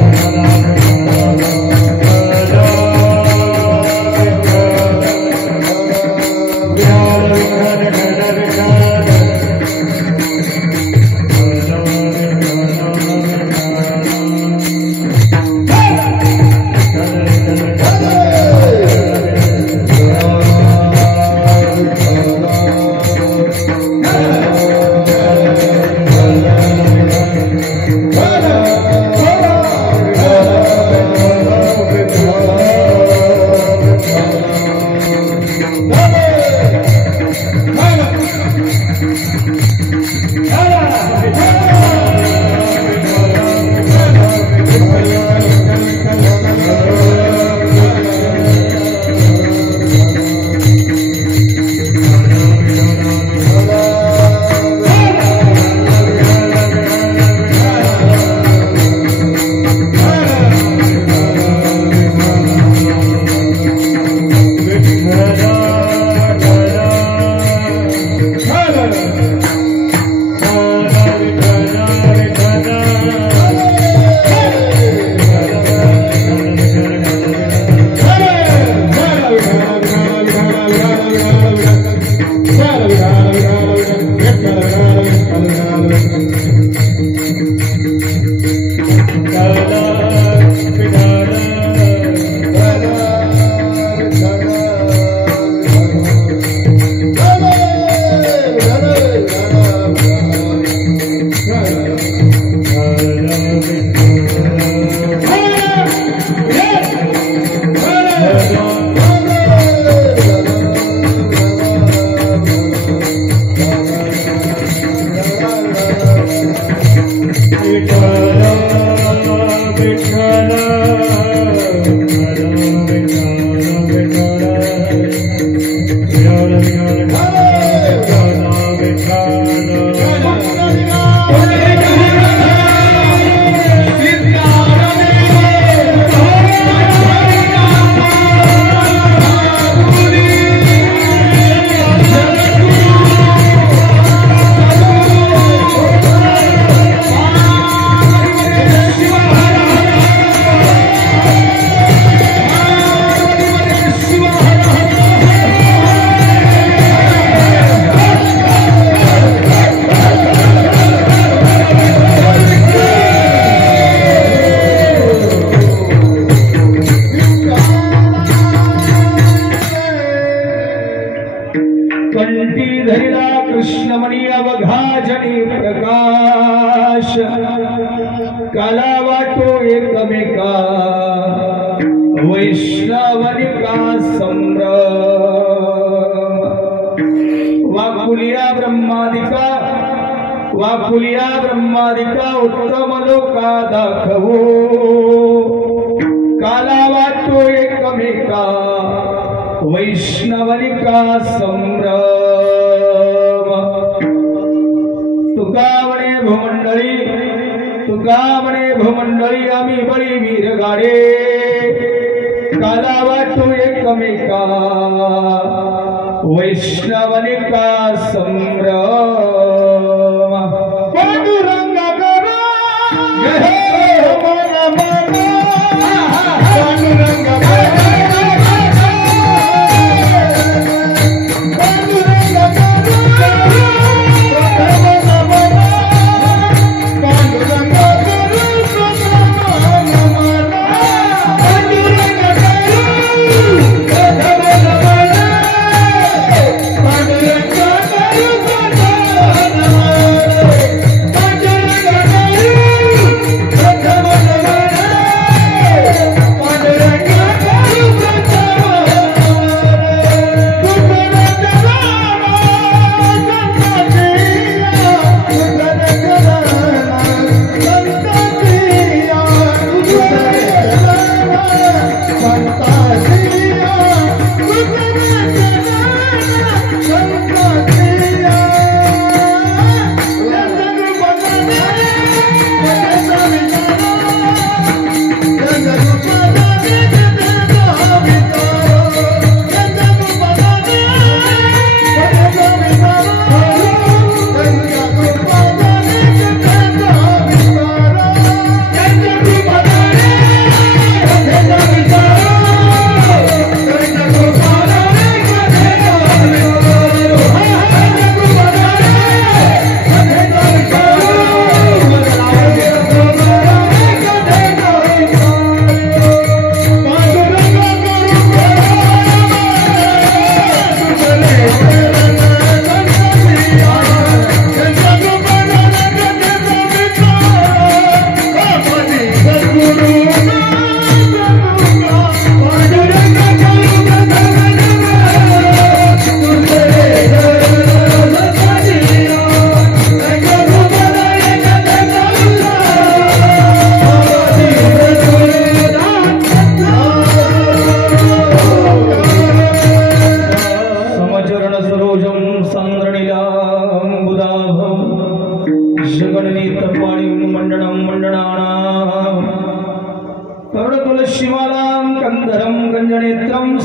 Bye.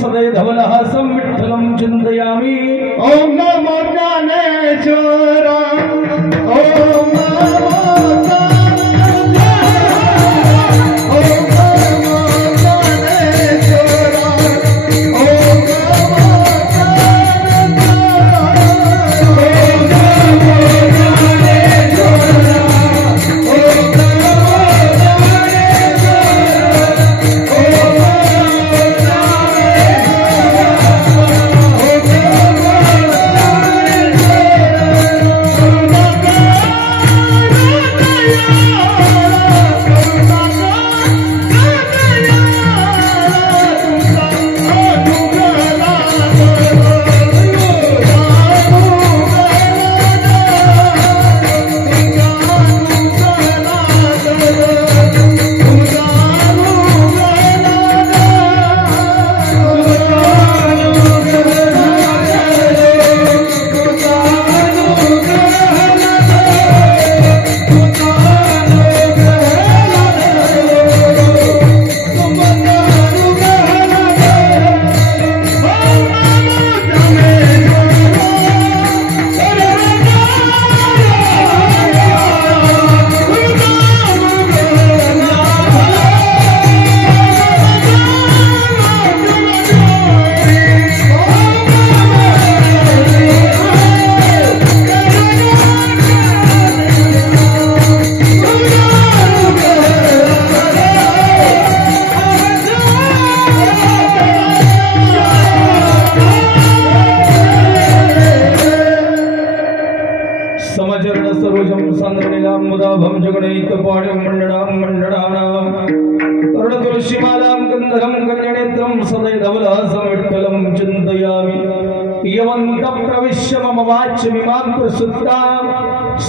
सदैव धवलहासं विठ्ठलं चिन्तयामि। ओम नमो ज्ञानेश्वर ओम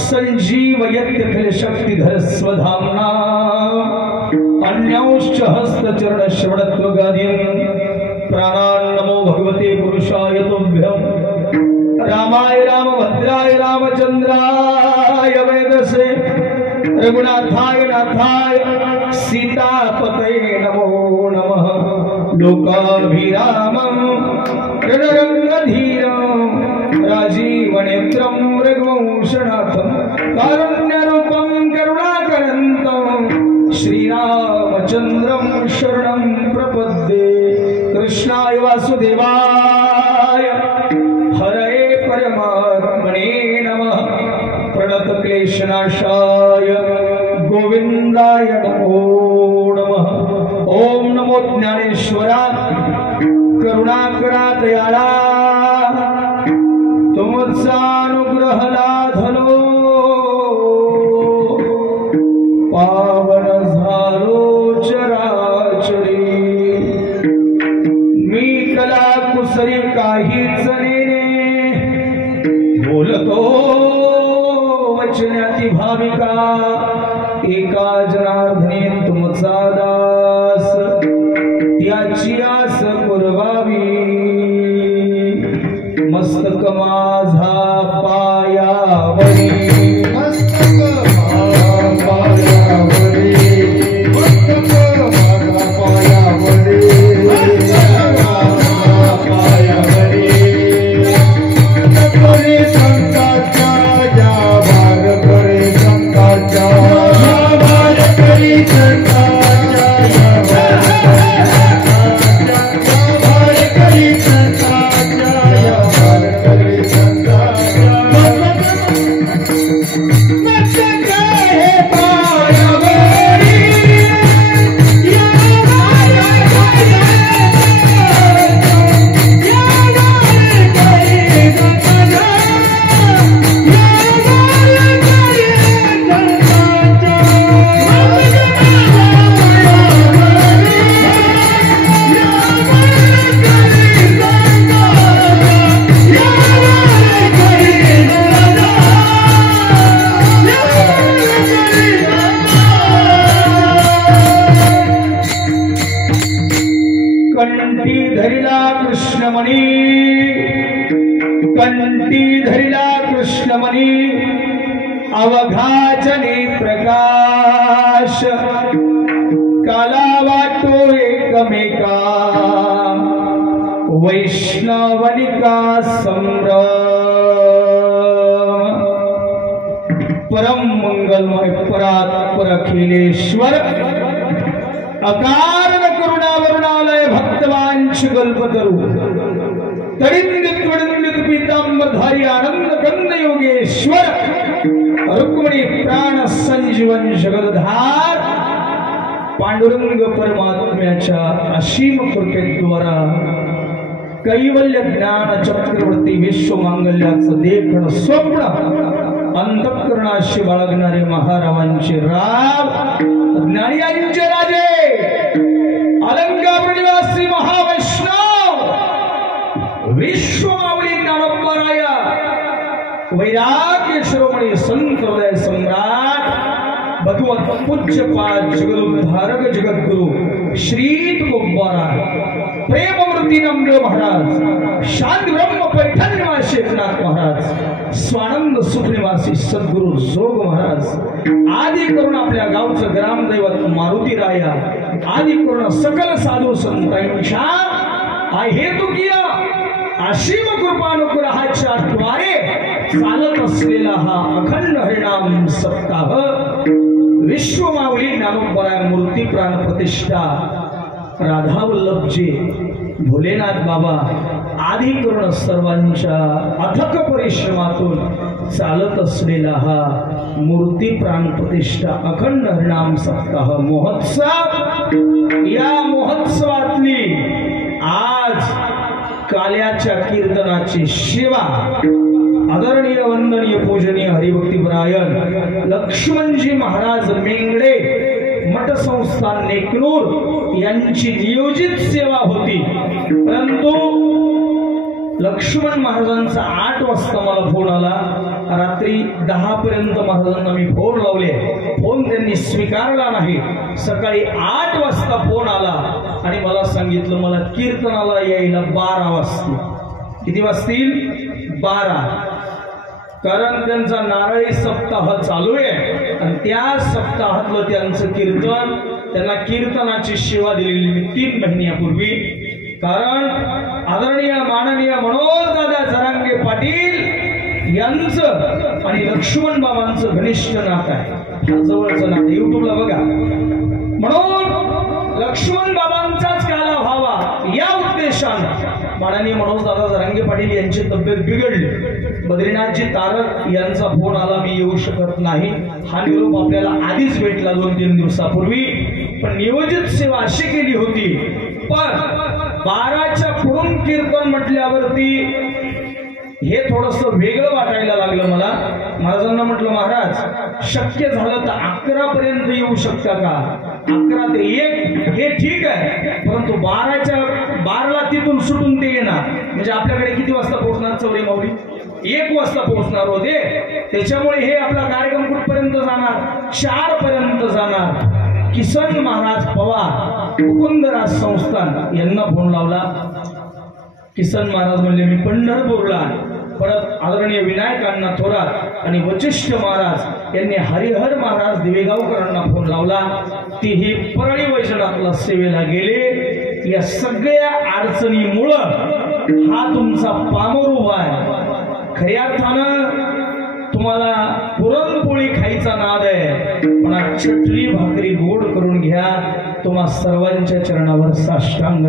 संजीवयत्यखिल शक्तिधर स्वधाम्ना अन्यांश्च हस्तचरण श्रवणत्वगादीन् प्राणान् नमो भगवते पुरुषाय तुभ्यं रामाय रामभद्राय रामचंद्राय वेदसे रघुनाथाय नाथाय सीतापतये नमो नमः लोकाभिरामं रणरंगधीरं राजीवनेत्रं रघुवंशनाथं कारुण्यरूपं करुणाकरन्तं श्रीरामचन्द्रं शरणं प्रपद्ये कृष्णाय वासुदेवाय हरये परमात्मने नमः प्रणतक्लेशनाशाय गोविन्दाय नमो नमः। ओम नमो ज्ञानेश्वरा करुणाकरा दयाळा तुमचा अनुग्रह लाधलो पावन झालो चराचरी मी कला कुसरी काहीच नेने बोलतो वचनाती भाविका एका जनार्दने तुमचा दास त्याची आस पुरवावी मस्तक माझा पायावरी मस्तक माझा पायावरी मस्तक माझा पायावरी मस्तक माझा पायावरी करे संताच्या या भार करे संताच्या या भार करी संताच्या या भार करी संताच्या या भार करी संताच्या मस्तक हे पायावरी या भार करी या भार करी संताच्या कंठी धरिला कृष्णमणी कंठी धरिला कृष्णमणी अवघाचने प्रकाश काला वाटो एकमेका वैष्णवनिका संभ्रम परम मंगलमय परात्पर अखिलेश्वर अकारण करुणावरुणालय भक्तवांश कल्पतरु तडिंदित पीतांबरधारी आनंद कंद योगेश्वर रुक्मिणी प्राण संजीवन जगदधार पांडुरंग परमात्म्याच्या असीम कृपेद्वारा कैवल्य ज्ञान चक्रवर्ती विश्वमांगल्याचं देखणं स्वप्न अंतःकरणाशी बाळगणारे महारावांचे राव ज्ञानियांचे राजे अलंकापुर निवासी महावैष्णव विश्वमावली ज्ञानोबराया वैराग्य शिरोमणी संत हृदय सम्राट भगवत पूज्यपाद जगदुद्धारक जगद्गुरु श्री तुकोबारा प्रेममूर्ती नम्र महाराज शांत ब्रह्म पैठण निवासी एकनाथ महाराज स्वानंद सुख निवासी सद्गुरु जोग महाराज आदि करून आपल्या गावचं ग्रामदैवत मारुती राया आदि करून सकल साधू संतांच्या अहेतुकीय असीम कृपानुग्रहाच्या द्वारे चालत असलेला हा अखंड हरिनाम सप्ताह विश्वमावली ज्ञानोबराय मूर्ती प्राण प्रतिष्ठा राधा वल्लभजी भोलेनाथ बाबा आदि करून सर्वांच्या अथक परिश्रमातून चालत असलेला हा मूर्ती प्राण प्रतिष्ठा अखंड हरिनाम सप्ताह महोत्सव या महोत्सवातली आज काल्याच्या कीर्तनाची सेवा आदरणीय वंदनीय पूजनीय हरिभक्तीपरायण लक्ष्मणजी महाराज मेंगडे मठ संस्थान नेकनूर यांची नियोजित सेवा होती, परंतु लक्ष्मण महाराजांचा 8 वाजता मला फोन आला. रात्री 10 पर्यंत महाराजांना मी फोन लावले, फोन त्यांनी स्वीकारला नाही. सकाळी 8 वाजता फोन आला आणि मला सांगितलं मला कीर्तनाला यायला 12 वाजतील. किती वाजतील? 12. कारण त्यांचा नारळी सप्ताह चालू आहे आणि त्या सप्ताहातलं त्यांचं कीर्तन, त्यांना कीर्तनाची सेवा दिलेली मी 3 महिन्यापूर्वी. कारण आदरणीय माननीय मनोज दादा जरांगे पाटील यांचं आणि लक्ष्मण बाबांचं घनिष्ठ नातं आहे. हा जवळचं नातं, युट्यूबला बघा. म्हणून लक्ष्मण बाबांचाच काला व्हावा या उद्देशाने माननीय मनोज दादा जरांगे पाटील यांची तब्येत बिघडली. बद्रीनाथजी तारक यांचा फोन आला, मी येऊ शकत नाही. हा निरोप आपल्याला आधीच भेटला 2-3 दिवसापूर्वी. पण नियोजित सेवा अशी केली होती, पण 12च्या पुढून कीर्तन म्हटल्यावरती हे थोडस वेगळं वाटायला लागलं मला. महाराजांना म्हटलं महाराज शक्य झालं तर 11 पर्यंत येऊ शकता का? 11 ते 1 हे ठीक आहे, परंतु 12ला तिथून सुटून ते येणार म्हणजे आपल्याकडे किती वाजता पोहोचणार? चौरे माऊली 1 वाजता पोहोचणार होते. त्याच्यामुळे हे आपला कार्यक्रम कुठपर्यंत जाणार? 4 पर्यंत जाणार. किसन महाराज पवार मुकुंदराज संस्थान यांना फोन लावला. किसन महाराज म्हणले मी पंढरपूरला. परत आदरणीय विनायकांना थोरात आणि वशिष्ठ महाराज यांनी हरिहर महाराज दिवेगावकरांना फोन लावला. तीही परळी वैजनाथला सेवेला गेले. या सगळ्या अडचणीमुळं हा तुमचा पामर उभा आहे. खऱ्या अर्थानं तुम्हाला पुरणपोळी खायचा नाद आहे, पण चटणी भाकरी गोड करून घ्या. तुम्हा सर्वांच्या चरणावर साष्टांग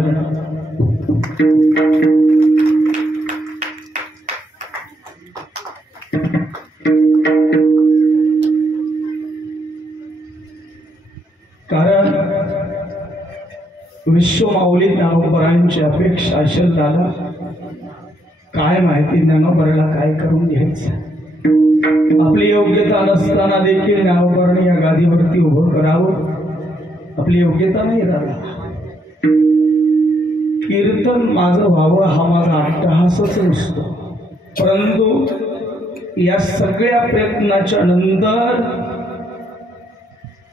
कारण विश्वमाऊली ज्ञानोबरांची अपेक्षा असेल दादा काय माहिती ज्ञानोबराला काय करून घ्यायचं. आपली योग्यता नसताना देखील ज्ञानोबरांनी या गादीवरती उभं करावं. आपली योग्यता नाही दादा. कीर्तन माझं व्हावं हा माझा अट्टहासच नसतो, परंतु या सगळ्या प्रयत्नाच्या नंतर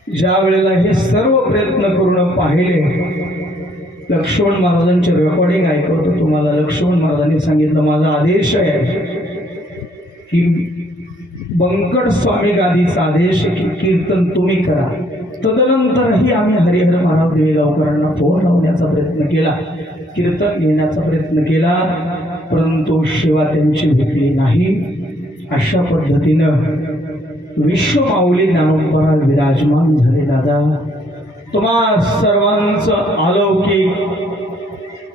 ज्या वेळेला हे सर्व प्रयत्न करून पाहिले, लक्ष्मण महाराजांचे रेकॉर्डिंग ऐकवतो तुम्हाला. लक्ष्मण महाराजांनी सांगितलं माझा आदेश आहे की बंकट स्वामी गादीचा आदेश आहे की कीर्तन तुम्ही करा. तदनंतरही आम्ही हरिहर महाराज देवेगावकरांना फोन लावण्याचा प्रयत्न केला, कीर्तन घेण्याचा प्रयत्न केला, परंतु सेवा त्यांची भेटली नाही. अशा पद्धतीनं विश्वमाऊली ज्ञानोबा विराजमान झाले. दादा, तुम्हा सर्वांचं अलौकिक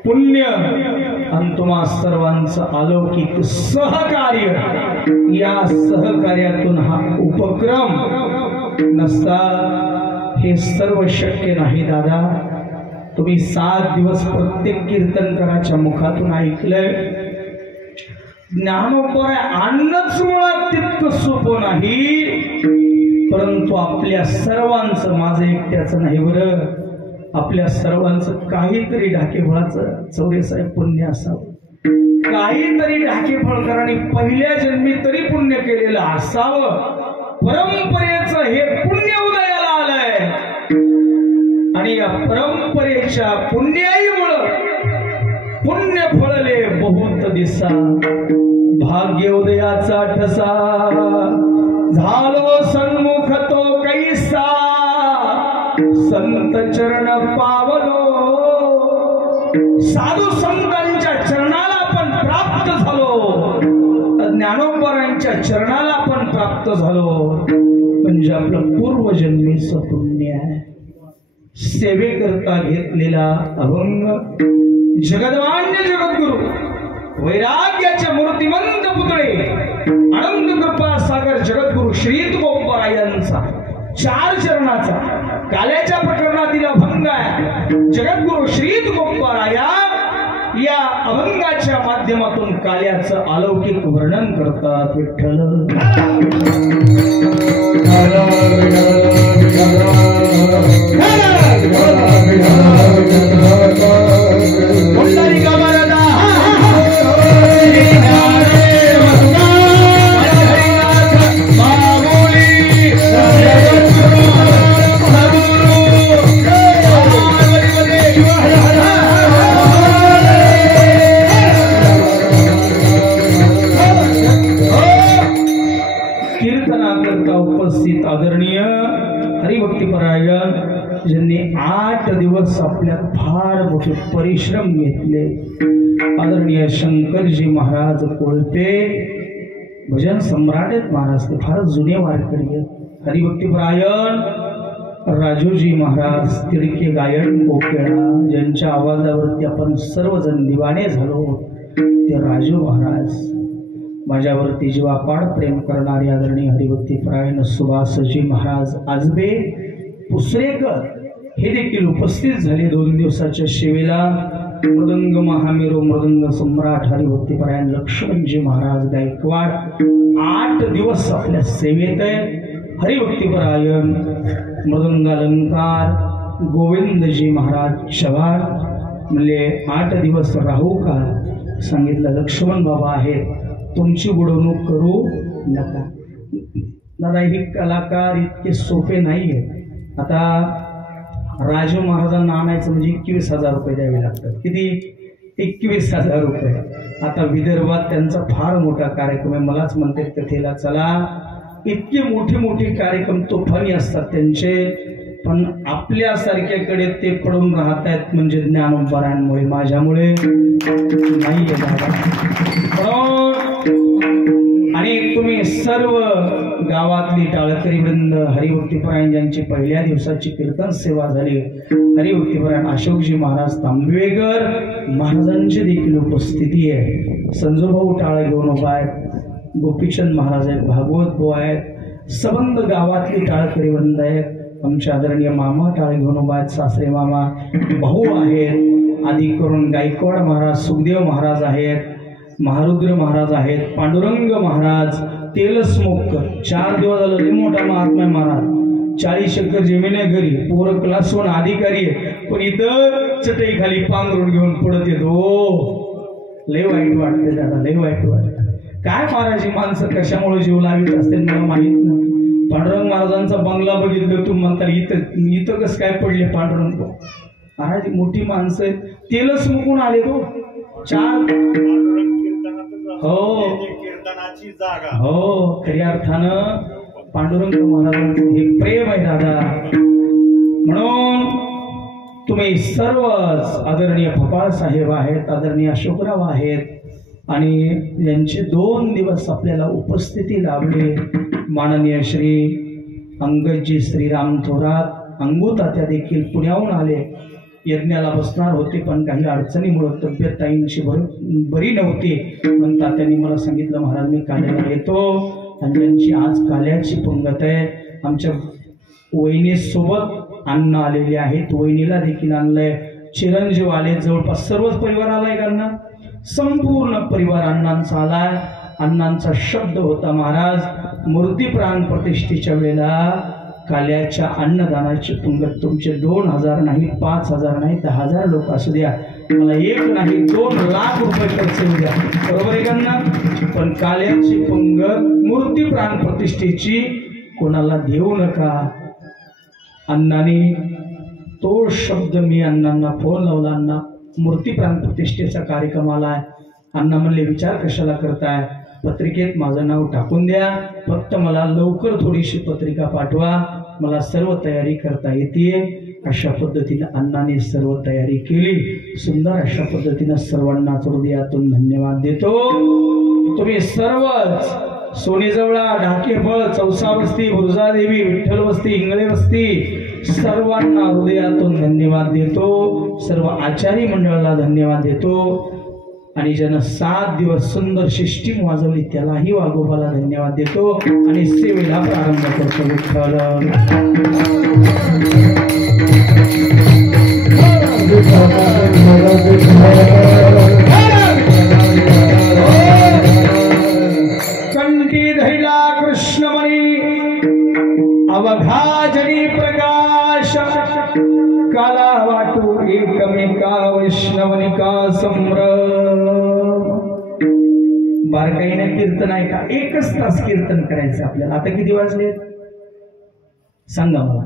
पुण्य आणि तुम्हा सर्वांचं अलौकिक सहकार्य, या सहकार्यातून हा उपक्रम नसता हे सर्व शक्य नाही. दादा, तुम्ही 7 दिवस प्रत्येक कीर्तनकाराच्या मुखातून ऐकलंय. ज्ञानोबा आणणंच मुळात तितकं सोपं नाही, परंतु आपल्या सर्वांचं, माझं एकट्याचं नाही बरं, आपल्या सर्वांचं काहीतरी ढाकेफळाचं चौरेसाहेब पुण्य असावं, काहीतरी ढाकेफळकरांनी पहिल्या जन्मी तरी पुण्य केलेलं असावं. परंपरेचं हे पुण्य उदयाला आलंय आणि या परंपरेच्या पुण्याईमुळं पुण्य फळले बहुत दिसा. भाग्य उदयाचा ठसा झालो सन्मुख तो कैसा, संत चरण पावलो. साधू संतांच्या चरणाला आपण प्राप्त झालो, ज्ञानोबारांच्या चरणाला आपण प्राप्त झालो, म्हणजे आपलं पूर्वजन्मीचं पुण्य आहे. सेवेकरता घेतलेला अभंग जगदमान्य जगद्गुरु वैराग्याचे मूर्तिमंत पुतळे आनंद कृपा सागर जगद्गुरु श्री तुकोबारायांचा 4 चरणाचा काल्याच्या प्रकरणातील अभंग आहे. जगद्गुरु श्री तुकोबाराया या अभंगाच्या माध्यमातून काल्याचं अलौकिक वर्णन करतात. विठ्ठल उपस्थित आदरणीय हरिभक्तीपरायण ज्यांनी 8 दिवस आपल्यात फार मोठे परिश्रम घेतले, आदरणीय शंकरजी महाराज कोळपे भजन सम्राट आहेत महाराज, ते फार जुने वारकरी आहेत. हरिभक्तीपरायण राजूजी महाराज तिडके गायन कोकिळा, ज्यांच्या आवाजावरती आपण सर्वजण दिवाणे झालो, ते राजू महाराज. माझ्यावरती जीवापाड प्रेम करणारे आदरणीय हरिभक्तीपरायण सुभाषजी महाराज आजबे पुसरेकर हे देखील उपस्थित झाले 2 दिवसाच्या सेवेला. मृदंग महामेरू मृदंग सम्राट हरिभक्तीपरायण लक्ष्मणजी महाराज गायकवाड 8 दिवस आपल्या सेवेत आहे. हरिभक्तीपरायण मृदंग अलंकार गोविंदजी महाराज चव्हाण म्हणले 8 दिवस राहू का, सांगितलं लक्ष्मण बाबा आहेत, तुमची बुडवणूक करू नका. दादा, हे कलाकार इतके सोपे नाही आहेत. आता राजू महाराजांना आणायचं म्हणजे 21,000 रुपये द्यावे लागतात. किती? 21,000 रुपये. आता विदर्भात त्यांचा फार मोठा कार्यक्रम आहे, मलाच म्हणतात कथेला चला. इतके मोठे कार्यक्रम तोफानी असतात त्यांचे, पण आपल्यासारख्याकडे ते पडून राहत आहेत म्हणजे ज्ञानोबारांमुळे, माझ्यामुळे नाही आहे दादा. आणि तुम्ही सर्व गावातली टाळकरी वृंद हरिभक्तीपरायण ज्यांची पहिल्या दिवसाची कीर्तन सेवा झाली, हरिभक्तीपरायण अशोकजी महाराज तांबवेकर महाराजांची देखील उपस्थिती आहे. संजूभाऊ टाळ घेऊन उभा आहेत, गोपीचंद महाराज आहेत, भागवत भाऊ आहेत, सबंध गावातली टाळकरी वृंद आहेत. आमचे आदरणीय मामा टाळ घेऊन उभा आहेत, सासरे मामा भाऊ आहेत, आदी करून गायकवाड महाराज, सुखदेव महाराज आहेत, महारुद्र महाराज आहेत, पांडुरंग महाराज, तेलसमुख 4 दिवस झालं लई मोठा महात्मा महाराज, 40 एकर जमिनी घरी, पोर क्लास 1 अधिकारी आहे, पण इथं चटई खाली पांघरून घेऊन पडत येतो. लय वाईट वाटते दादा, लय वाईट वाटतं. काय महाराज ही माणसं कशामुळे जीव लावित असते मला माहित नाही. पांडुरंग महाराजांचा बंगला बघितलं तू म्हणता इथं कसं काय पडले पांडुरंग महाराज, मोठी माणसं आहेत. तेलसमुखून आले तो 4 हो कीर्तनाची जागा, हो खऱ्या अर्थानं पांडुरंग महाराजांचं हे प्रेम आहे दादा. म्हणून तुम्ही सर्वच आदरणीय भोपाळ साहेब आहेत, आदरणीय अशोकराव आहेत आणि यांचे 2 दिवस आपल्याला उपस्थिती लाभली. माननीय श्री अंगदजी श्रीराम थोरात अंगुतात्या देखील पुण्याहून आले. यज्ञाला बसणार होते पण काही अडचणीमुळे तब्येत ताईंची बरी नव्हती. म्हणून तात्यांनी मला सांगितलं महाराज मी काल्याला येतो. आणि त्यांची आज काल्याची पंगत आहे. आमच्या वहिनीसोबत अन्न आलेले आहेत, वहिनीला देखील आणलंय. चिरंजीव आले, जवळपास सर्वच परिवार आलाय का? संपूर्ण परिवार अण्णांचा आलाय. अण्णांचा शब्द होता महाराज मूर्ती प्राण प्रतिष्ठेच्या वेळेला काल्याच्या अन्नदानाची पंगत तुमचे 2000 नाही, 5000 नाही, 10,000 लोक असू द्या, मला 1 नाही 2 लाख रुपये खर्च होऊ द्या, बरोबर आहे का? पण काल्याची पंगत मूर्ती प्राण प्रतिष्ठेची कोणाला देऊ नका. अण्णांनी तो शब्द मी अण्णांना फोन लावला. अण्णा मूर्ती प्राण प्रतिष्ठेचा कार्यक्रम आलाय. अण्णा म्हणले विचार कशाला करताय, पत्रिकेत माझं नाव टाकून द्या, फक्त मला लवकर थोडीशी पत्रिका पाठवा, मला सर्व तयारी करता येते. अशा पद्धतीने अण्णांनी सर्व तयारी केली. सुंदर अशा पद्धतीने सर्वांना हृदयातून धन्यवाद देतो. तुम्ही सर्वच सोनेजवळा, ढाकेफळ, चौसा वस्ती, बुरजादेवी, विठ्ठल वस्ती, इंगळे वस्ती सर्वांना हृदयातून धन्यवाद देतो. सर्व आचारी मंडळाला धन्यवाद देतो. आणि ज्यानं 7 दिवस सुंदर सिस्टीम वाजवली त्यालाही वाघोबाला धन्यवाद देतो आणि सेवेला प्रारंभ करतो. विठ्ठल कंठी धैला कृष्णमणी अवघा जनी प्रकाश काला वाटू एकमेका वैष्णवनिका संभ्रम. बारकाईने कीर्तन आहे का? 1 तास कीर्तन करायचं आपल्याला. आता किती वाजले सांगा मला?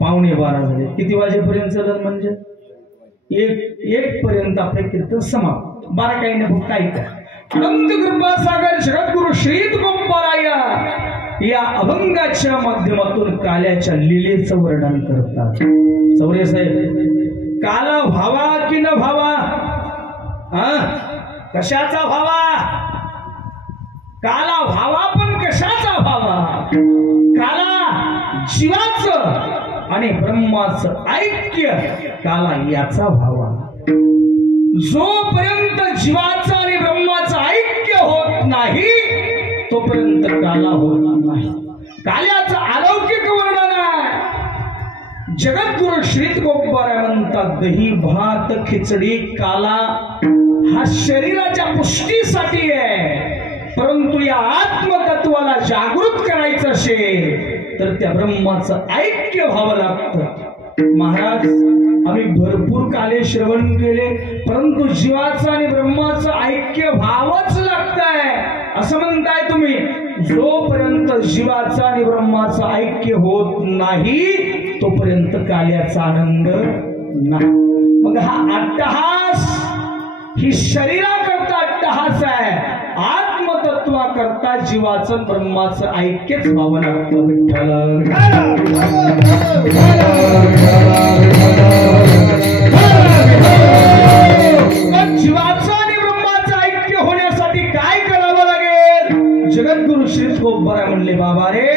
11:15 झाले. किती वाजेपर्यंत चालत? म्हणजे 1 पर्यंत आपले कीर्तन समाप्त. बारकाईने फक्त ऐका. अनंत कृपा सागर जगद्गुरु श्री तुकोबाराया या अभंगाच्या माध्यमातून काल्याच्या लीलेचं वर्णन करतात. चौरे साहेब, काला व्हावा की न व्हावा? कशाचा व्हावा? काला व्हावा पण कशाचा व्हावा? काला जीवाचं आणि ब्रह्माचं ऐक्य काला याचा व्हावा. जोपर्यंत जीवाचं आणि ब्रह्माचं ऐक्य होत नाही तोपर्यंत काला होत नाही. काल्याचं अलौकिक वर्णन आहे. जगद्गुरु श्री तुकोबाराय म्हणतात दही भात खिचडी काला हा शरीराच्या पुष्टीसाठी आहे, परंतु या आत्मतत्वाला जागृत करायचं असेल तर त्या ब्रह्माचं ऐक्य व्हावं लागतं. महाराज आम्ही भरपूर काले श्रवण केले, परंतु जीवाचं आणि ब्रह्माचं ऐक्य व्हावंच लागतंय असं म्हणताय तुम्ही. जोपर्यंत जीवाचं आणि ब्रह्माचं ऐक्य होत नाही तोपर्यंत काल्याचा आनंद नाही. मग हा अट्टहास ही शरीराकरता अट्टहास आहे, आत्मतत्वाकरता जीवाचं ब्रह्माचं ऐक्यच व्हावं लागतं. विठ्ठल जीवाचं आणि ब्रह्माचं ऐक्य होण्यासाठी काय करावं लागेल? जगद्गुरु श्री तुकोबाराय म्हणले बाबा रे,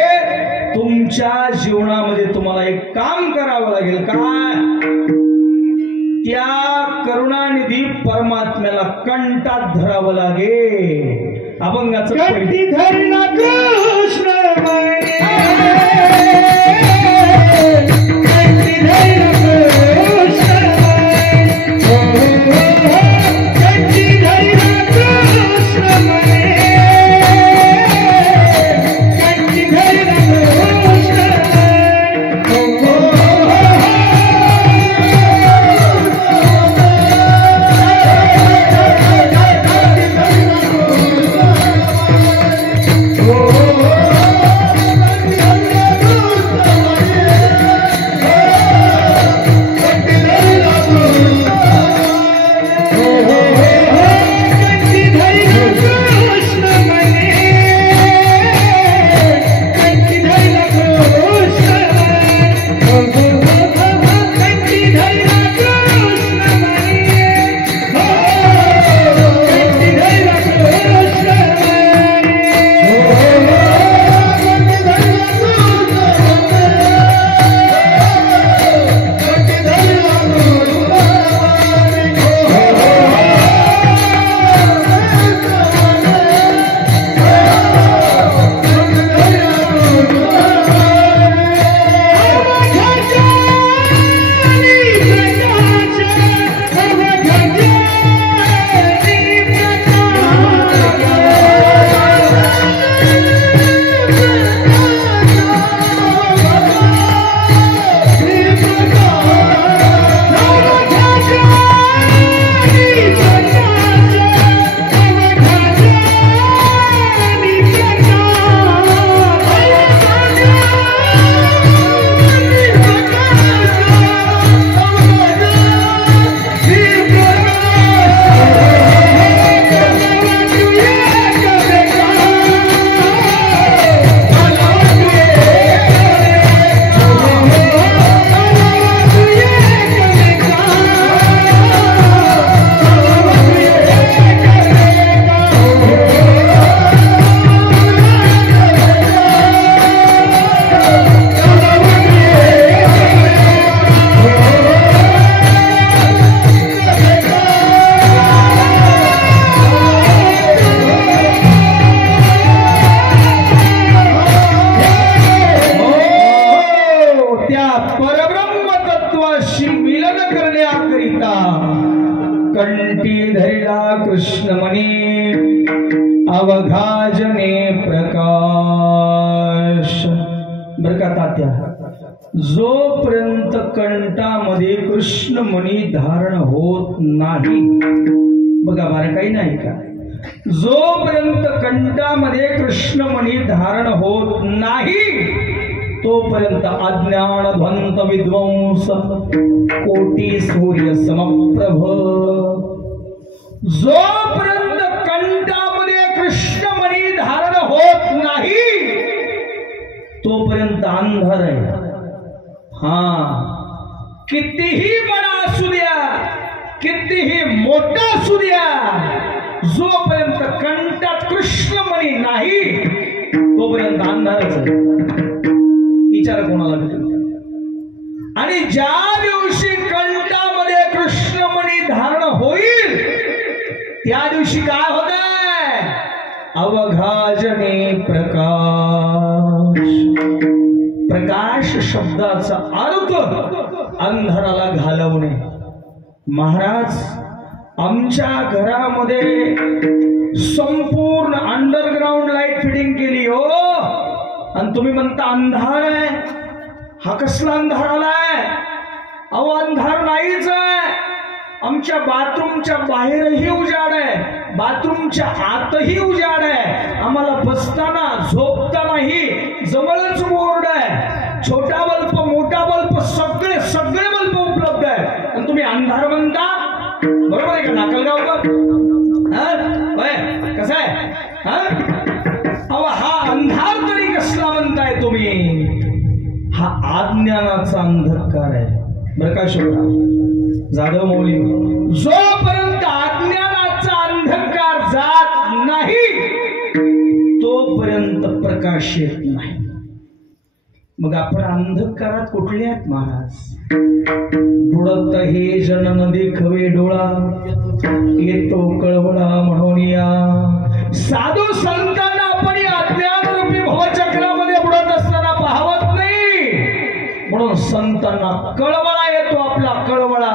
तुमच्या जीवनामध्ये तुम्हाला एक काम करावं लागेल. काय? त्या करुणानिधी परमात्म्याला कंठात धरावं लागेल. अभंगाचं कंठी धरणा कृष्ण मिलन करण्याकरिता कंठी धरला कृष्णमणी अवघाजने प्रकाश. बरं का तात्या, जोपर्यंत कंठामध्ये कृष्णमणी धारण होत नाही, बघा बरं काही नाही का, जोपर्यंत कंठामध्ये कृष्णमणी धारण होत नाही तोपर्यंत अज्ञान ध्वंत विध्वंस कोटी सूर्य समप्रभ. जोपर्यंत कंठामध्ये कृष्णमणी धारण होत नाही तोपर्यंत अंधार आहे. हा, कितीही बडा असू द्या, कितीही मोठा असू द्या, जोपर्यंत कंठात कृष्णमणी नाही तोपर्यंत अंधारच आहे. विचार कोणाला भेटेल. आणि ज्या दिवशी कंठामध्ये कृष्णमणी धारण होईल त्या दिवशी काय होत आहे? अवघाजने प्रकाश. प्रकाश शब्दाचा अर्थ अंधाराला घालवणे. महाराज, आमच्या घरामध्ये संपूर्ण अंडरग्राउंड लाईट फिटिंग केली हो, आणि तुम्ही म्हणता अंधार आहे. हा कसला अंधार आलाय? अहो अंधार नाहीच आहे. आमच्या बाथरूमच्या बाहेरही उजाड आहे, बाथरूमच्या आतही उजाड आहे. आम्हाला बसताना झोपतानाही जवळच बोर्ड आहे. छोटा बल्ब, मोठा बल्ब, सगळे सगळे बल्ब उपलब्ध आहे, आणि तुम्ही अंधार म्हणता. बरोबर आहे का? नाकलगाव कसं आहे? हा अंधार तरी कसला म्हणताय तुम्ही? हा अज्ञानाचा अंधकार आहे. बरं का शिवराम जाधव मौली, जोपर्यंत अज्ञानाचा अंधकार जात नाही तोपर्यंत प्रकाश येत नाही. मग आपण अंधकारात कुठले आहेत महाराज? बुडत हे जन नदी खवे डोळा, येतो कळवळा म्हणून या. साधू संतांना आपण या अज्ञानरूपी भवचक्रामध्ये बुडत असताना पाहवत नाही, म्हणून संतांना कळवळा येतो. आपला कळवळा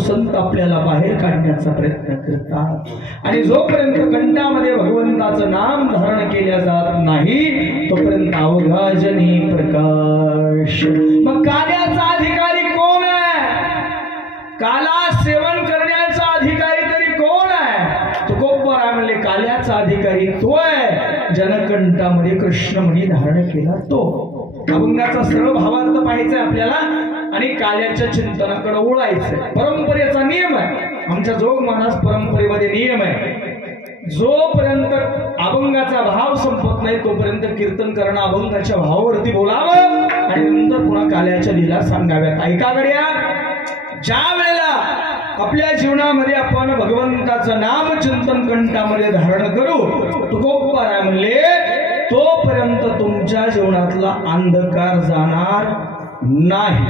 संत आपल्याला बाहेर काढण्याचा प्रयत्न करतात. आणि जोपर्यंत कंठामध्ये भगवंताचं नाम धारण केल्या जात नाही तोपर्यंत अवघाजनी प्रकाश. मग काल्याचा अधिकारी कोण आहे? काला सेवन करण्याचा अधिकारी तरी कोण आहे? तुकोबरा म्हणले काल्याचा अधिकारी तो आहे जनकंठामध्ये कृष्णमणी धारण केला तो. अभंगाचा सरळ भावार्थ पाहायचा आपल्याला आणि काल्याच्या चिंतनाकडे ओळायचं. परंपरेचा नियम आहे. आमच्या जोग महाराज परंपरेमध्ये नियम आहे, जोपर्यंत अभंगाचा भाव संपत नाही तोपर्यंत कीर्तन करणं अभंगाच्या भावावरती बोलावं आणि नंतर पुन्हा काल्याच्या लीला सांगाव्यात. ऐका गड्या, ज्या वेळेला आपल्या जीवनामध्ये आपण भगवंताचं नाम चिंतन कंठामध्ये धारण करू, तुकोबराय म्हणले तोपर्यंत तुमच्या जीवनातला अंधकार जाणार नाही.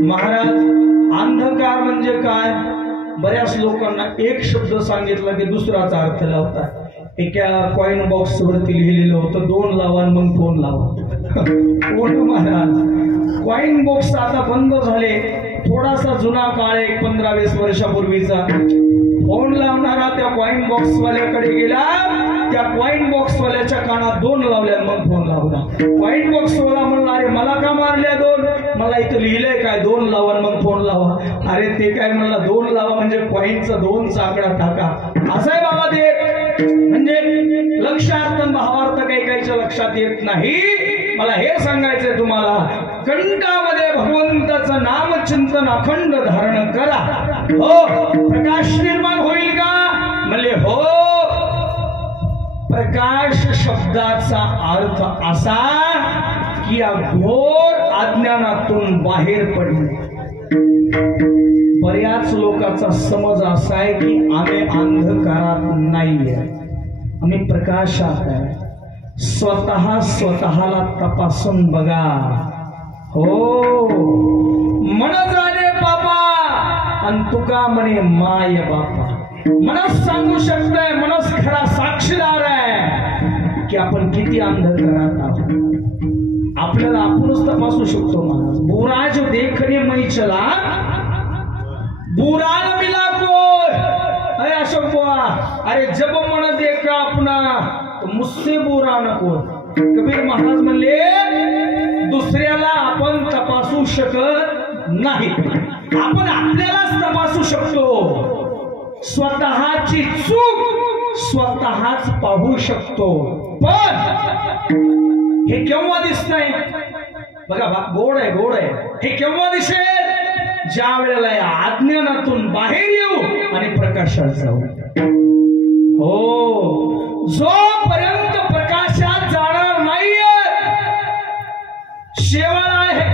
महाराज, अंधकार म्हणजे काय? बऱ्याच लोकांना एक शब्द सांगितला की दुसराचा अर्थ लावतात. एका कॉइन बॉक्स वरती लिहिलेलं होतं 2 लावा मग फोन लावा. कोण महाराज? कॉइन बॉक्स आता बंद झाले. थोडासा जुना काळ, एक 15-20 वर्षापूर्वीचा फोन लावणारा त्या कॉइन बॉक्स वाल्याकडे गेला, त्या कॉइन बॉक्स वाल्याच्या कानात 2 लावल्या, मग फोन लावला. कॉइन बॉक्स वाला म्हणला, अरे मला का मारल्या 2? मला इथं लिहिलंय काय 2 लावा मग फोन लावा. अरे ते काय म्हणला 2 लावा म्हणजे कॉइनचा 2चा आकडा टाका. असं आहे बाबा ते. म्हणजे लक्षार्थ भावार्थ काही काहीच्या लक्षात येत नाही. मला हे सांगायचंय तुम्हाला, कंठामध्ये भगवंताचं नामचिंतन अखंड धारण करा. हो, प्रकाश निर्माण होईल का? म्हणले हो. प्रकाश शब्दाचा अर्थ असा की या घोर अज्ञानातून बाहेर पडणे. बऱ्याच लोकांचा समज असा आहे की आम्ही अंधकारात नाहीये, आम्ही प्रकाशात आहे. स्वतःला तपासून बघा. हो, मन जाणे बाबा आणि तुका म्हणे माय बापा. मनच सांगू शकतोय, मनच खरा साक्षीदार आहे की आपण किती अंधकारात आहोत. आपल्याला आपणच तपासू शकतो. महाराज बुरा जो देखने मैं चला बुरा न मिला कोई. अरे अशोक बुआ, अरे जब मन देखा अपना तो मुझसे बुरा न कोई. कबीर महाराज म्हणले दुसऱ्याला आपण तपासू शकत नाही, आपण आपल्यालाच तपासू शकतो. स्वतःची चूक स्वतःच पाहू शकतो. पण हे केव्हा दिसतंय बघा, गोड आहे गोड आहे. हे केव्हा दिसेल? ज्या वेळेला या अज्ञानातून बाहेर येऊ आणि प्रकाशात जाऊ. हो, जोपर्यंत प्रकाशात जाणार नाहीये शेवाळ आहे,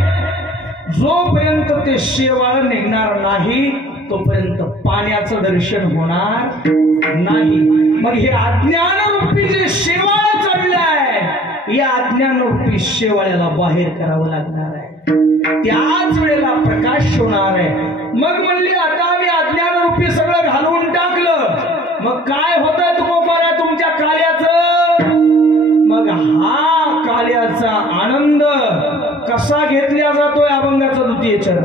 जोपर्यंत ते शेवाळ निघणार नाही तोपर्यंत पाण्याचं दर्शन होणार नाही. मग हे अज्ञानरूपी जे शेवाळ चढलंय, या अज्ञानरूपी शेवाळ्याला बाहेर करावं लागणार आहे. त्याच वेळेला प्रकाश होणार आहे. मग म्हणली आता आम्ही अज्ञानरूपी सगळं घालवून टाकलं, मग काय होतं तुकोबारा तुमच्या काल्याचं? मग हा काल्याचा आनंद कसा घेतला जातोय? अभंगाचा द्वितीय चरण.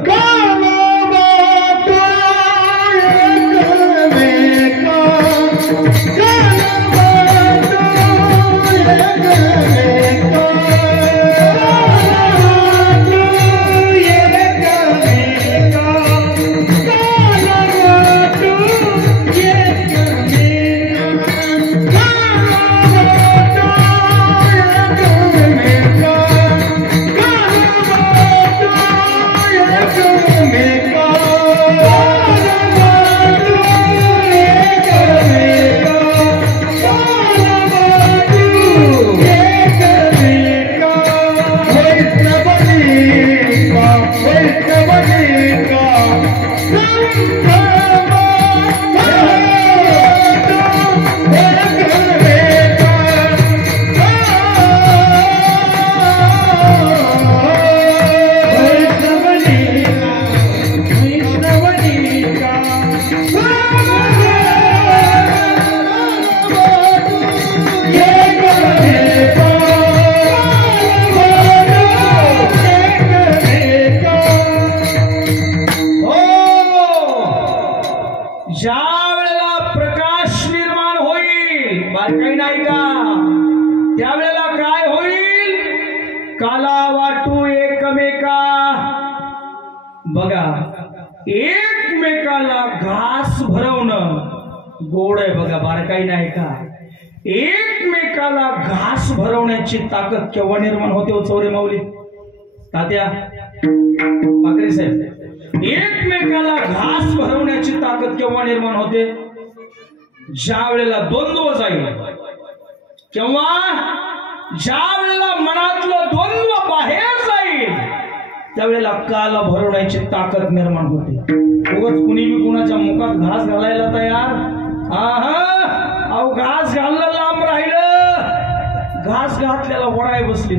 बघा, एकमेकाला घास भरवणं गोड आहे बघा, बारकाई नाही का? एकमेकाला घास भरवण्याची ताकद केव्हा निर्माण होते हो चौरे माऊली तात्या पाकरे साहेब? एकमेकाला घास भरवण्याची ताकद केव्हा निर्माण होते? ज्या वेळेला द्वंद्व जाईल, केव्हा? ज्या वेळेला मनातलं द्वंद्व बाहेर जाईल त्यावेळेला काल भरवण्याची ताकद निर्माण होते. उगाच कुणी बी कुणाच्या मुखात घास घालायला तयार? अहो घास घाललं लांब राहिलं, घास घातल्याला वडाय बसली.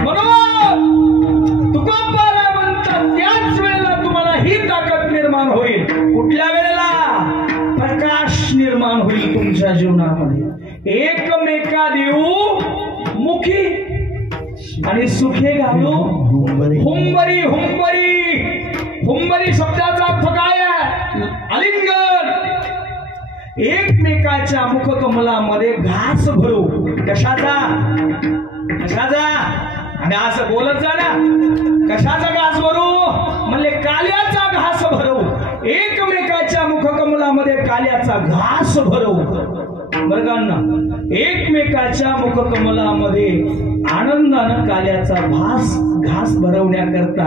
म्हणून तुकोबारा म्हणतात त्याच वेळेला तुम्हाला ही ताकद निर्माण होईल. कुठल्या वेळेला? प्रकाश निर्माण होईल तुमच्या जीवनामध्ये. एकमेका देऊ मुखी आणि सुखे घालू हुंबरी. हुंबरी हुंबरी शब्दाचा अर्थ काय आहे? अलिंग एकमेकाच्या मुखकमलामध्ये घास भरू. कशाचा कशाचा आणि असं बोलत जा ना. कशाचा घास भरू म्हणले काल्याचा घास भरू. एकमेकाच्या मुखकमलामध्ये काल्याचा घास भरू. वर्गांना एकमेकाच्या मुखकमलामध्ये आनंदानं काल्याचा घास भरवण्याकरता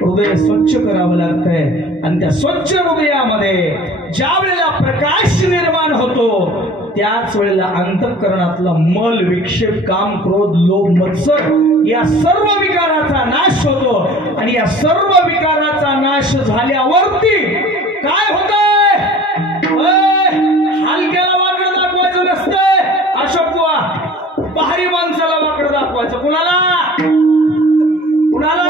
हृदय स्वच्छ करावं लागतंय. आणि त्या स्वच्छ हृदयामध्ये ज्या वेळेला प्रकाश निर्माण होतो त्याच वेळेला अंतःकरणातला मल विक्षेप काम क्रोध लोभ मत्सर या सर्व विकाराचा नाश होतो. आणि या सर्व विकाराचा नाश झाल्यावरती काय होतंय? हलक्याला वाकडं दाखवायचं नसतंय. अशोक बुवा बाहेरी माणसाला वाकडं दाखवायचं. कुणाला कुणाला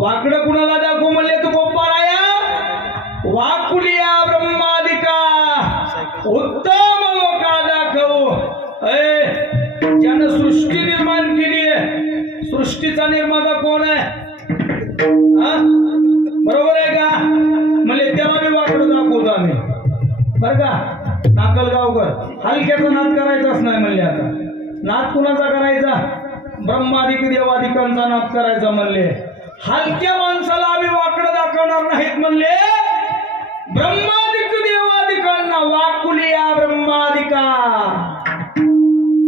वाकडं कुणाला दाखवू म्हणले तू गोपाळाया वाकुलिया ब्रह्मादिका उत्तम लोका दाखवू. ज्यानं सृष्टी निर्माण केली आहे सृष्टीचा निर्माता कोण आहे? बरोबर आहे का? म्हणले त्याला मी वाकडं दाखवतो आम्ही. बरं का नाकलगावकर हलक्याचा नाद करायचाच नाही म्हणले. आता नाद कुणाचा करायचा? ब्रह्मादिक देवादिकांचा नाद करायचा म्हणले. हलक्या माणसाला आम्ही वाकडं दाखवणार नाहीत म्हणले. ब्रह्मादिक देवादिकांना वाकुलिया ब्रह्मादिका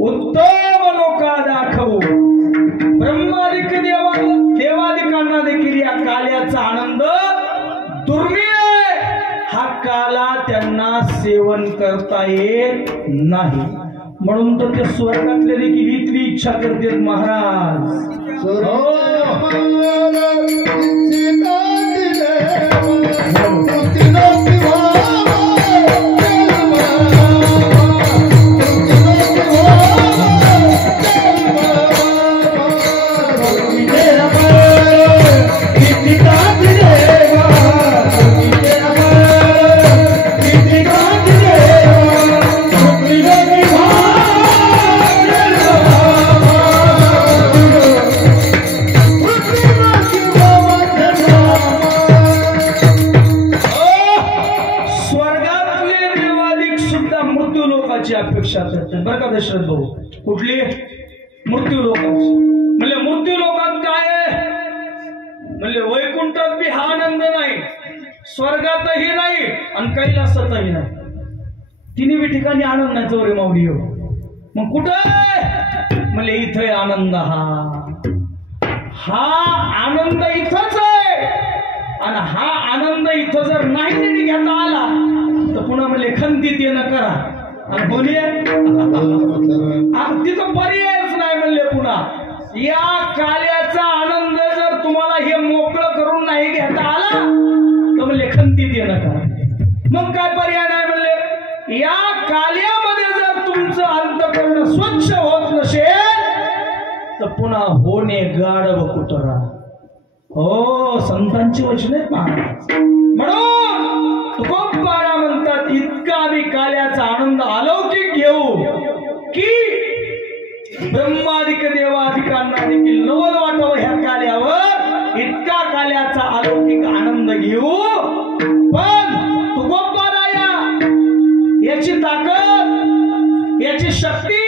उत्तम लोका दाखवू. ब्रह्मादिक देवादिकांना देखील या काल्याचा आनंद दुर्मिळ. हा काला त्यांना सेवन करता येत नाही. म्हणून तर ते स्वर्गातले देखील इथली इच्छा करतात महाराज. अपेक्षा करतात बरं का दशरथ भाऊ. कुठली? मृत्यू लोकांची. म्हणजे मृत्यू लोकात काय आहे म्हणजे वैकुंठात बी हा आनंद नाही, स्वर्गातही नाही आणि कैलासातही नाही. तिन्ही ठिकाणी आनंद नाही. चौरे माऊली हो मग कुठे म्हणजे इथे आनंद. हा आनंद इथंच आहे. आणि हा आनंद इथं जर नाही घेता आला तर पुन्हा म्हणजे खंतीत येणं करा. तिथं पर्यायच नाही म्हणले. पुन्हा या काल्याचा आनंद जर तुम्हाला हे मोकळं करून नाही घेता आला तर म्हणले खंतीत येणं करा. मग काय पर्याय नाही म्हणले. या काल्यामध्ये जर तुमचं अंतःकरण स्वच्छ होत नसेल तर पुन्हा होणे गाढव कुटरा. हो संतांची वचने महाराज. म्हणून तुकोबारा म्हणतात इतका आम्ही काल्याचा आनंद अलौकिक घेऊ की ब्रह्मादिक देवादिकांना देखील नवल वाटावं ह्या काल्यावर इतका काल्याचा अलौकिक आनंद घेऊ. पण तुकोबाराया याची ताकद याची शक्ती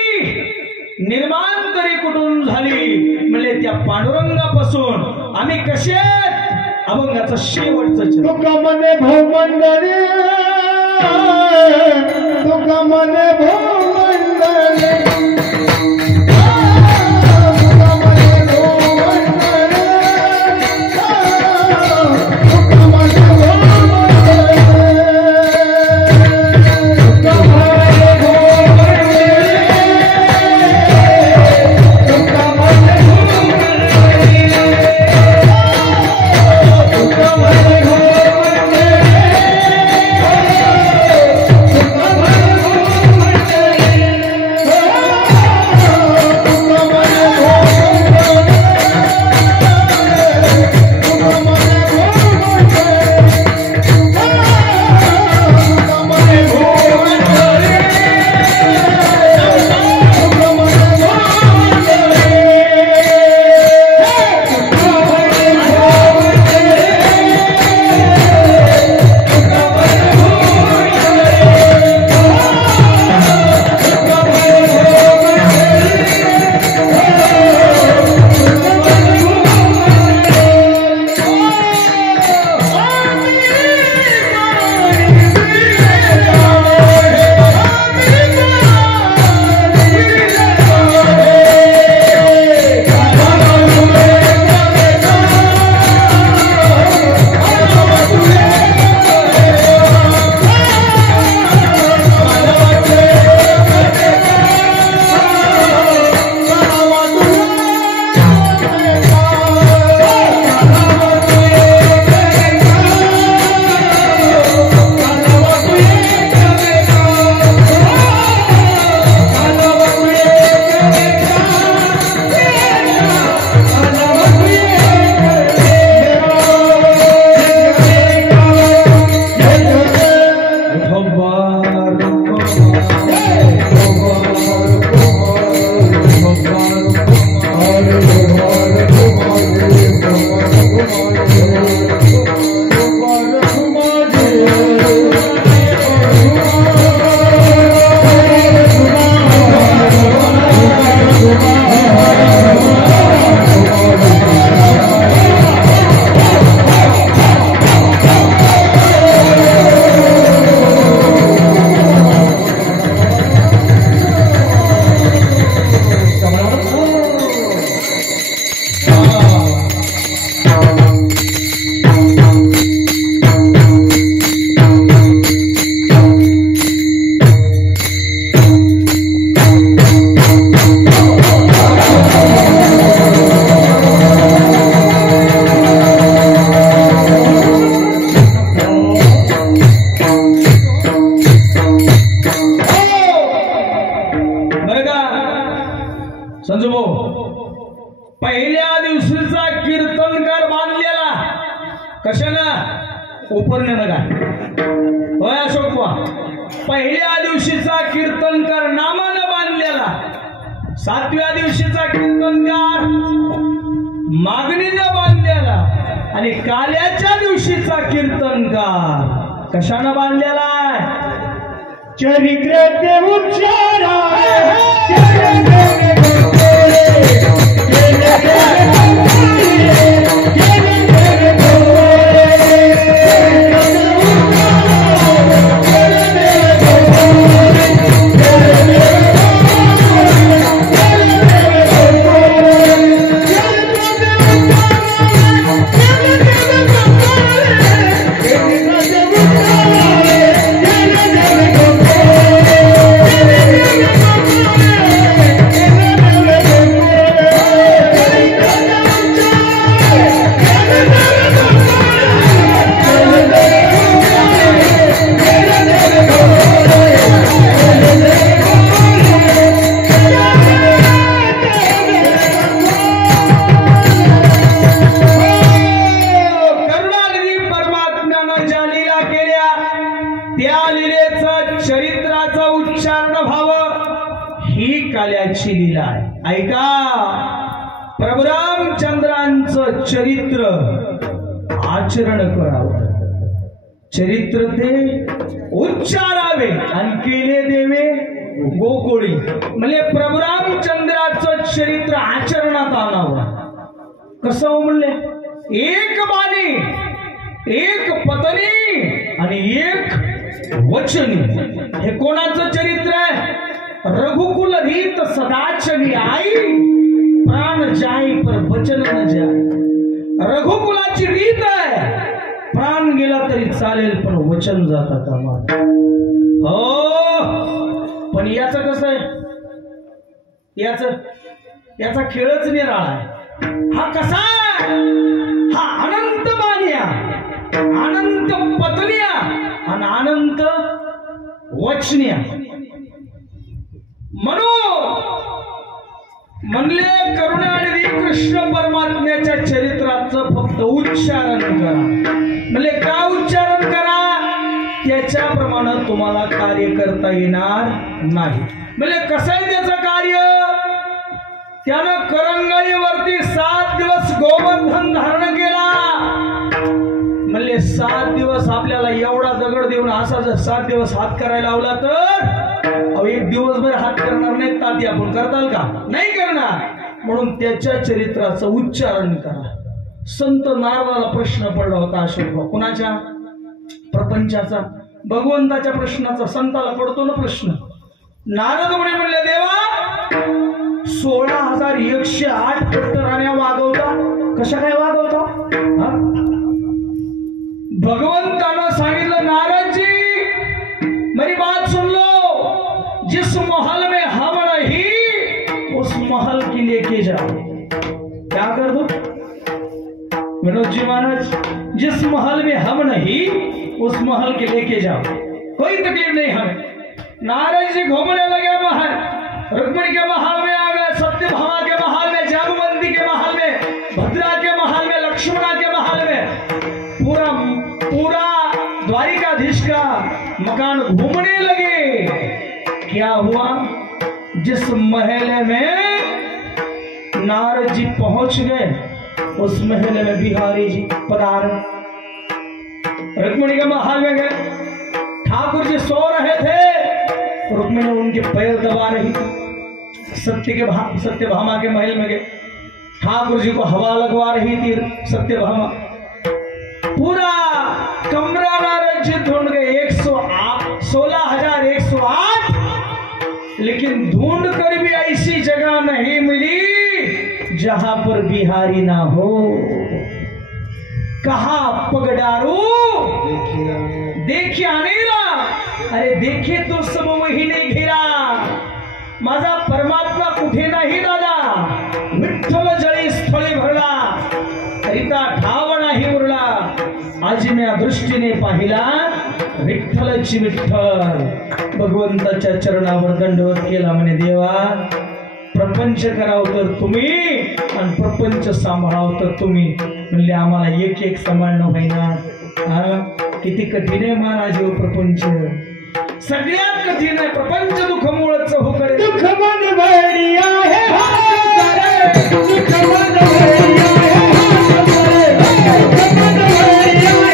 निर्माण तरी कुठून झाली म्हणजे त्या पांडुरंगापासून. आम्ही कसे अभंगाचं शेवटचं तुका मने भूमंडळी तुका मने भूमंडळी पहिल्या दिवशीचा कीर्तनकार बांधलेला कशानं उपरण्यानं काय होय अशोक पहिल्या दिवशीचा कीर्तनकार नामानं बांधलेला, सातव्या दिवशीचा कीर्तनकार मागणीनं बांधलेला आणि काल्याच्या दिवशीचा कीर्तनकार कशानं बांधलेला आहे? चरित्र ते उच्चारा लिहिलं आहे. ऐका, प्रभू रामचंद्रांचं चरित्र आचरण करावं, चरित्र ते उच्चारावे आणि केले देवे गोकुळी. म्हणजे प्रभू रामचंद्राचं चरित्र आचरणात आणावं. कसं म्हणले, एक बाणी, एक पत्नी आणि एक वचनी. हे कोणाचं चरित्र आहे? रघुकुल रीत सदाचली आई, प्राण जाई पर वचन न जाय. रघुकुलाची रीत आहे, प्राण गेला तरी चालेल पण वचन जातात आम्हाला. हो, पण याचं कसं आहे, याचा खेळच निराळा आहे. हा कसा, हा अनंत बाण्या, अनंत पत्न्या आणि अनंत वचन्या. म्हणले करुणानिधी कृष्ण परमात्म्याच्या चरित्राचं फक्त उच्चारण करा. म्हणजे का उच्चारण करा? त्याच्याप्रमाणे तुम्हाला कार्य करता येणार नाही. म्हणजे कसं आहे त्याचं कार्य? त्यानं करंगळीवरती 7 दिवस गोवर्धन धारण केला. म्हणले 7 दिवस आपल्याला एवढा दगड देऊन असा जर 7 दिवस हात करायला लावला तर एक दिवसभर हात करणार नाही. ताती आपण करताल का? नाही करणार. म्हणून त्याच्या चरित्राचं उच्चारण करा. संत नारदाला प्रश्न पडला होता अशोक, कुणाच्या? प्रपंचाचा, भगवंताच्या प्रश्नाचा संताला पडतो ना प्रश्न. नारद मुनी म्हणले, देवा 16,108 पट्टराण्या वागवता, कशा काय वागवता? भगवंतानं सांगितलं, नारद जी मेरी बात सुन लो, जिस महल में हम नहीं उस महल की लेके जाओ. क्या कर दो विनोद जी महाराज? जिस महल में हम नहीं उस महल के लेके जाओ, कोई तकलीफ नहीं हमें. नारद जी घूमने लगे महल, रुक्मिणी के महल में आ गए, सत्यभामा के महल में, जामवंती के महल में, भद्रा के महल में, लक्ष्मणा के महल में, पूरा द्वारिकाधीश का मकान घूमने लगे. क्या हुआ? जिस महल में नारद जी पहुंच गए उस महल में बिहारी जी पधारे. रुक्मिणी के महल में गए, ठाकुर जी सो रहे थे, रुक्मिणी उनके पैर दबा रही थी. सत्यभामा के महल में गए, ठाकुर जी को हवा लगवा रही थी सत्यभामा. पूरा कमरा नारद जी ढूंढ गए, 16,108, लेकिन ढूंढ कर भी ऐसी जगह नहीं मिली जहां पर बिहारी ना हो. कहा पगडारू देखिए अनेरा, अरे देखे तो सब वही नहीं घेरा. माझा परमात्मा कुठे नाही दादा, विठ्ठल जळी स्थळी भरला, करिता ठाव नाही उरला. आज मी दृष्टीने पाहिला विठ्ठलची विठ्ठल. भगवंताच्या चरणावर दंडवत केला. म्हणे, देवा प्रपंच करावं तर तुम्ही आणि प्रपंच सांभाळावं तर तुम्ही. म्हणले, आम्हाला एक एक सांभाळणं होईना. किती कठीण आहे महाराज प्रपंच, सगळ्यात कठीण आहे प्रपंच. दुःख मूळच हो करे, दुःख मन भरी आहे, दुःख मन भरी आहे, दुःख मन भरी आहे,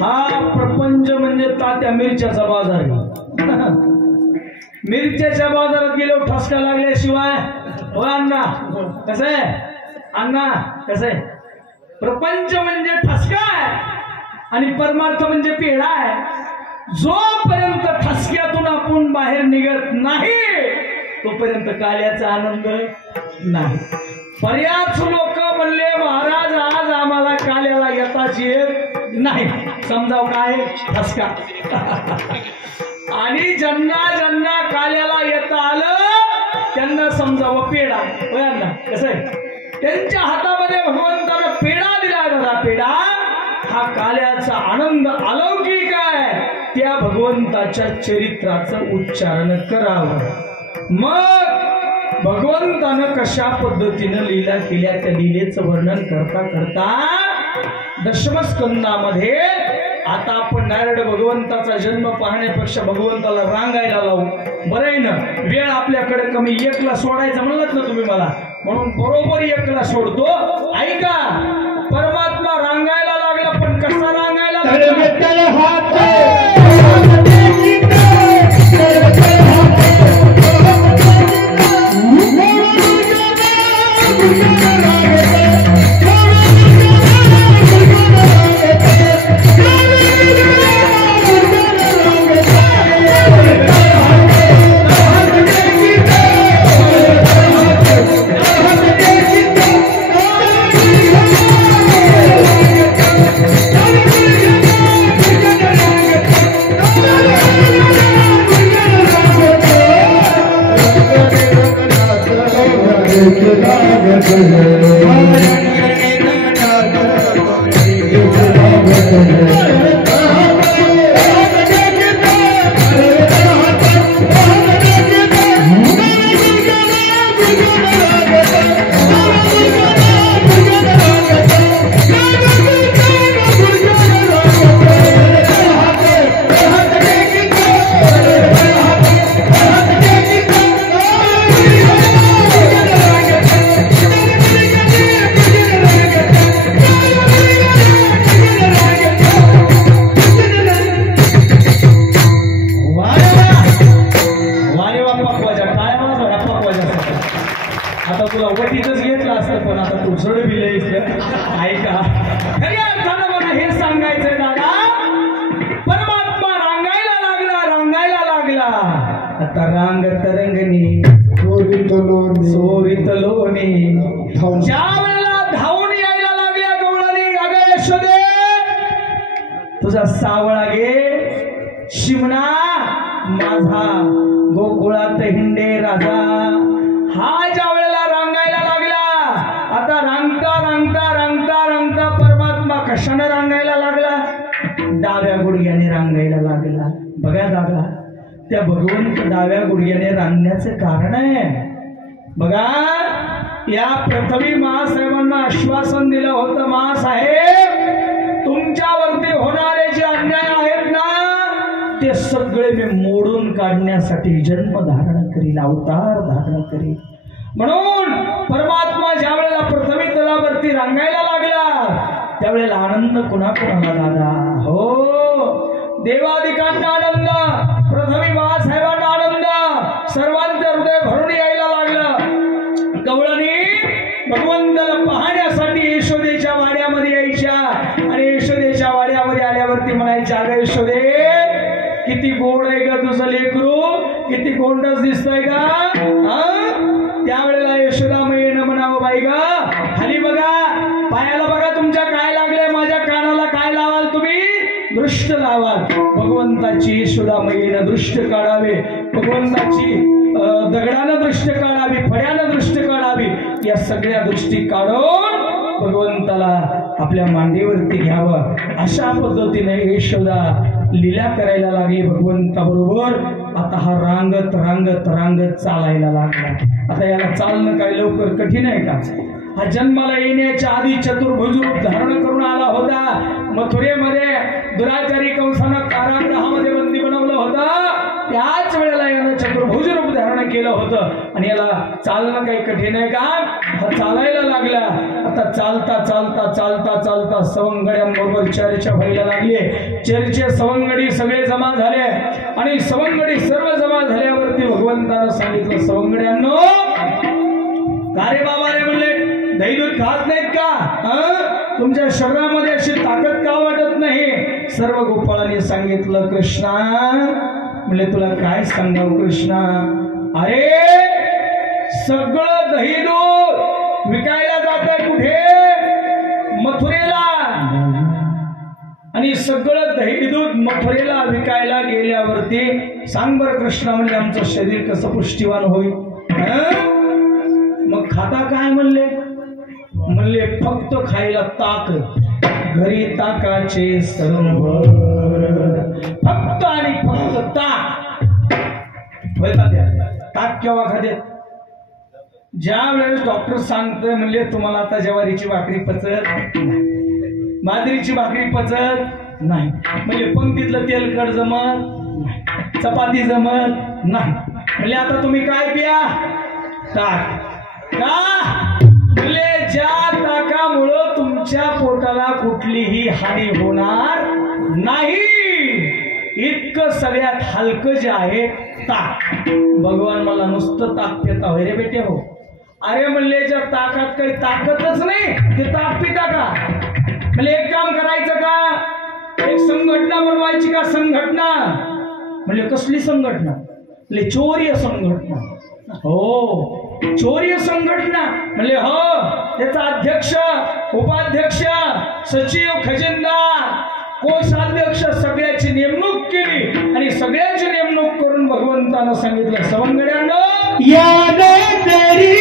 हा प्रपंच म्हणजे तात्या मिरच्याचा बाजार आहे. मिरच्याच्या बाजारात गेलो ठसका लागल्याशिवाय हो अण्णा कसं आहे अण्णा कसं आहे प्रपंच म्हणजे ठसका आहे आणि परमार्थ म्हणजे पेढा आहे जोपर्यंत ठसक्यातून आपण बाहेर निघत नाही तोपर्यंत काल्याचा आनंद नाही बऱ्याच लोक म्हणले महाराज आज आम्हाला काल्याला येताच येत नाही समजाव काय ठसका आणि ज्यांना ज्यांना काल्याला येता आलं त्यांना समजावं पेढा बघा कसं आहे त्यांच्या हातामध्ये भगवंतानं पेढा दिला दादा पेढा हा काल्याचा आनंद अलौकिक आहे त्या भगवंताच्या चरित्राचं उच्चारण करावं मग भगवंतानं कशा पद्धतीनं लीला केल्या त्या लीलेचं वर्णन करता करता दशमस्कंदामध्ये आता आपण नारद भगवंताचा जन्म पाहण्यापेक्षा भगवंताला रांगायला लावू बरं आहे ना वेळ आपल्याकडे कमी एकला सोडायचं म्हणलात ना तुम्ही मला म्हणून बरोबर एकला सोडतो ऐका परमात्मा रांगायला लागला पण कसा रांगायला तुझा सावळा गे शिमणा माझा गोकुळात हिंडे राजा हा ज्या वेळेला रांगायला लागला आता रांगता रांगता रांगता रांगता परमात्मा कशाने रांगायला लागला डाव्या गुडघ्याने रांगायला लागला बघा दादा त्या भगवंत डाव्या गुडघ्याने रांगण्याचं कारण आहे बघा या पृथ्वी महासाहेबांना आश्वासन दिलं होतं महासाहेब तुमच्यावरती होणारे जे अन्याय आहेत ना ते सगळे मी मोडून काढण्यासाठी जन्म धारण करील अवतार धारण करील म्हणून परमात्मा ज्या वेळेला पृथ्वी तलावरती रांगायला लागला त्यावेळेला आनंद कुणाकुणाला दादा हो देवादिकांना आनंद पृथ्वी महासाहेबांना आनंद सर्वांचे हृदय भरून यायला लागलं गवळणी भगवंताला पाहण्यासाठी यशोदेच्या वाड्यामध्ये यायच्या आणि यशोदेच्या वाड्यामध्ये आल्यावरती म्हणायच्या अगं यशोदे किती गोड आहे का तुझं लेकरू किती गोंडच दिसतंय का त्यावेळेला यशोदामाईनं म्हणावं बाई ग खाली बघा पायाला बघा तुमच्या काय लागलंय माझ्या कानाला काय लावाल तुम्ही दृष्ट लावाल भगवंताची यशोदामाईनं दृष्ट काढावे भगवंताची दगडानं दृष्ट काढावी फळ्यानं दृष्ट काढावी या सगळ्या दृष्टी काढून भगवंताला आपल्या मांडीवरती घ्यावं अशा पद्धतीने यशोदा लीला करायला लागली भगवंताबरोबर आता हा रांगत रांगत रांगत चालायला लागला आता याला चालणं काय लवकर कठीण आहे का हा जन्माला येण्याच्या आधी चतुर्भुज रूप धारण करून आला होता मथुरेमध्ये दुराचारी कंसानं कारागृहामध्ये बंदी बनवलं होतं त्याच वेळेला यानं चतुर्भुज रूप धारण केलं होतं आणि याला चालणं काही कठीण आहे का हा चालायला लागला आता चालता चालता चालता चालता सवंगड्यांबरोबर चर्चा व्हायला लागली चर्चे सवंगडी सगळे जमा झाले आणि सवंगडी सर्व जमा झाल्यावरती भगवंतानं सांगितलं, सवंगड्यांनो का रे बाबा रे म्हणले, दही दूध खात नाहीत का? तुमच्या शरीरामध्ये अशी ताकद का वाटत नाही? सर्व गोपाळांनी सांगितलं, कृष्णा म्हणले तुला काय सांगावं कृष्णा, अरे सगळं दही दूध विकायला जात कुठे? मथुरेला. आणि सगळं दही दूध मथुरेला विकायला गेल्यावरती सांग बरं कृष्णा म्हणजे आमचं शरीर कसं पुष्टीवान होईल? मग खाता काय म्हणले? म्हणले फक्त खायला ताक, घरी ताकाचे सरोवर, फक्त आणि फक्त ताक. ताक केव्हा खाते? ज्या वेळेस डॉक्टर सांगतोय म्हणले तुम्हाला आता ज्वारीची भाकरी पचत, बाजरीची भाकरी पचत नाही, म्हणजे पंक्तीतलं तेलकट जमत नाही, चपाती जमत नाही, म्हणजे आता तुम्ही काय प्या? ताक. का? म्हणजे ज्या ताकामुळं तुमच्या पोटाला कुठलीही हानी होणार नाही, इतकं सगळ्यात हलकं जे आहे ताक. भगवान मला नुसतं ताक पिता होय रे बेटे हो. अरे म्हणले ज्या ताकात काही ताकदच नाही ते ताक पिता का? म्हणजे एक काम करायचं का? एक संघटना बनवायची का? संघटना. म्हणजे कसली संघटना? म्हणजे चोरीय संघटना. हो, चोरीय संघटना. म्हणजे हो, त्याचा अध्यक्ष, उपाध्यक्ष, सचिव, खजिनदार, कोषाध्यक्ष सगळ्याची नेमणूक केली आणि सगळ्याची नेमणूक करून भगवंतानं सांगितलं, सवंगड्यांनो याद तेरी